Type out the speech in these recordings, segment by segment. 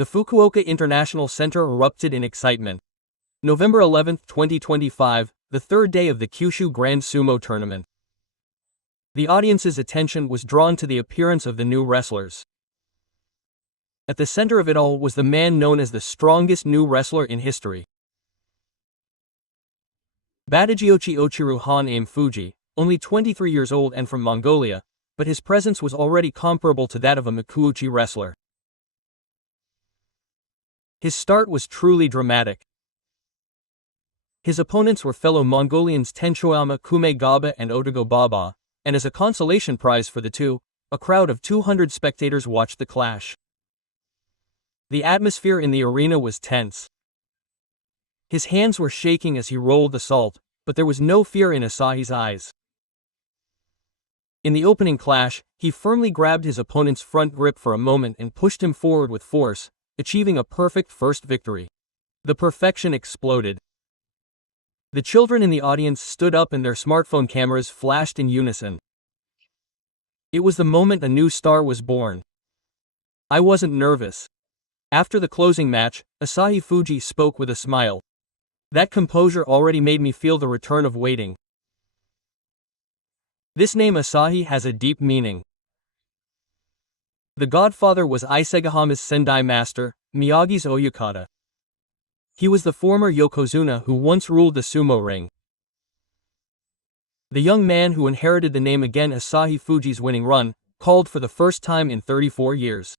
The Fukuoka International Center erupted in excitement. November 11, 2025, the third day of the Kyushu Grand Sumo Tournament. The audience's attention was drawn to the appearance of the new wrestlers. At the center of it all was the man known as the strongest new wrestler in history. Badajoshi Ochiru Han Fuji, only 23 years old and from Mongolia, but his presence was already comparable to that of a Makuuchi wrestler. His start was truly dramatic. His opponents were fellow Mongolians Tenchoyama Kumegaba and Otago Baba, and as a consolation prize for the two, a crowd of 200 spectators watched the clash. The atmosphere in the arena was tense. His hands were shaking as he rolled the salt, but there was no fear in Asahi's eyes. In the opening clash, he firmly grabbed his opponent's front grip for a moment and pushed him forward with force, achieving a perfect first victory. The perfection exploded. The children in the audience stood up and their smartphone cameras flashed in unison. It was the moment a new star was born. I wasn't nervous. After the closing match, Asahi Fuji spoke with a smile. That composure already made me feel the return of waiting. This name Asahi has a deep meaning. The godfather was Isegahama's Sendai master, Miyagi's Oyukata. He was the former yokozuna who once ruled the sumo ring. The young man who inherited the name again Asahi Fuji's winning run, called for the first time in 34 years.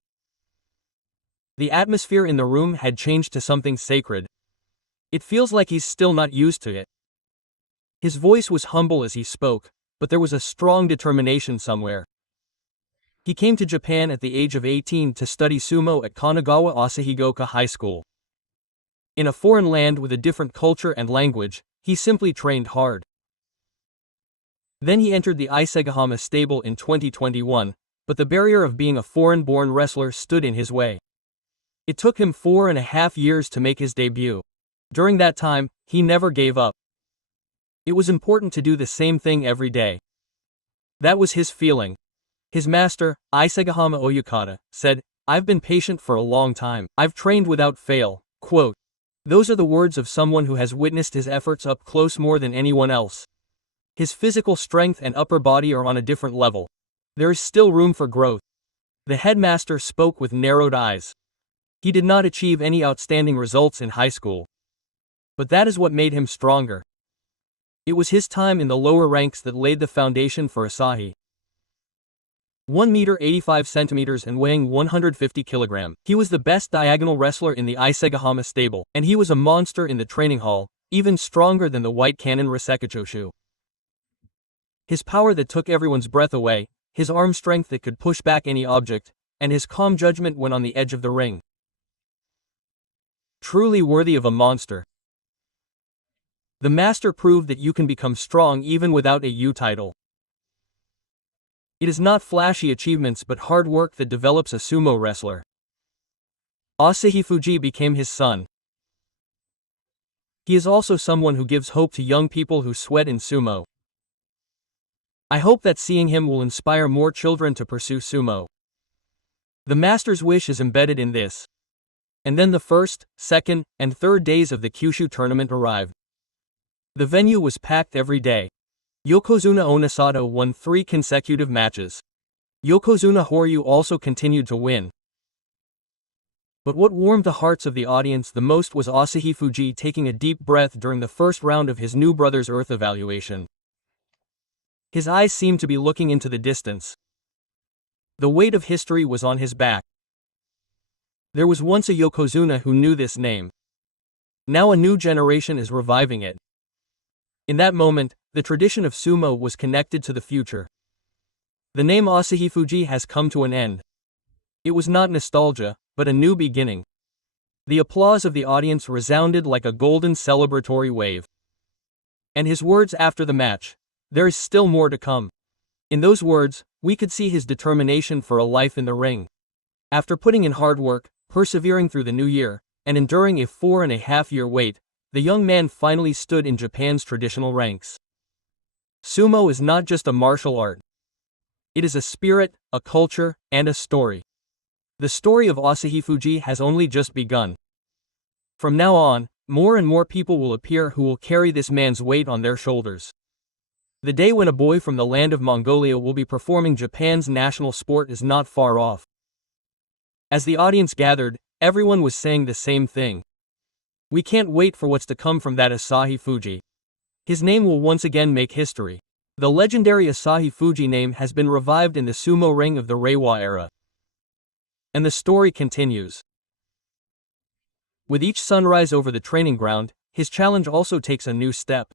The atmosphere in the room had changed to something sacred. It feels like he's still not used to it. His voice was humble as he spoke, but there was a strong determination somewhere. He came to Japan at the age of 18 to study sumo at Kanagawa Asahigoka High School. In a foreign land with a different culture and language, he simply trained hard. Then he entered the Isegahama stable in 2021, but the barrier of being a foreign-born wrestler stood in his way. It took him 4.5 years to make his debut. During that time, he never gave up. It was important to do the same thing every day. That was his feeling. His master, Isegahama Oyukata, said, "I've been patient for a long time. I've trained without fail." Quote. Those are the words of someone who has witnessed his efforts up close more than anyone else. His physical strength and upper body are on a different level. There is still room for growth. The headmaster spoke with narrowed eyes. He did not achieve any outstanding results in high school. But that is what made him stronger. It was his time in the lower ranks that laid the foundation for Asahi. 1 meter 85 centimeters and weighing 150 kilograms. He was the best diagonal wrestler in the Isegahama stable, and he was a monster in the training hall, even stronger than the White Cannon Resekachoshu. His power that took everyone's breath away, his arm strength that could push back any object, and his calm judgment when on the edge of the ring. Truly worthy of a monster. The master proved that you can become strong even without a U title. It is not flashy achievements but hard work that develops a sumo wrestler. Asahi Fuji became his son. He is also someone who gives hope to young people who sweat in sumo. I hope that seeing him will inspire more children to pursue sumo. The master's wish is embedded in this. And then the first, second, and third days of the Kyushu tournament arrived. The venue was packed every day. Yokozuna Onosato won 3 consecutive matches. Yokozuna Horyu also continued to win. But what warmed the hearts of the audience the most was Asahi Fuji taking a deep breath during the first round of his new brother's Earth evaluation. His eyes seemed to be looking into the distance. The weight of history was on his back. There was once a Yokozuna who knew this name. Now a new generation is reviving it. In that moment, the tradition of sumo was connected to the future. The name Asahi Fuji has come to an end. It was not nostalgia, but a new beginning. The applause of the audience resounded like a golden celebratory wave. And his words after the match, "There is still more to come." In those words, we could see his determination for a life in the ring. After putting in hard work, persevering through the new year, and enduring a 4.5-year wait, the young man finally stood in Japan's traditional ranks. Sumo is not just a martial art. It is a spirit, a culture, and a story. The story of Asahi Fuji has only just begun. From now on, more and more people will appear who will carry this man's weight on their shoulders. The day when a boy from the land of Mongolia will be performing Japan's national sport is not far off. As the audience gathered, everyone was saying the same thing. We can't wait for what's to come from that Asahi Fuji. His name will once again make history. The legendary Asahi Fuji name has been revived in the sumo ring of the Reiwa era. And the story continues. With each sunrise over the training ground, his challenge also takes a new step.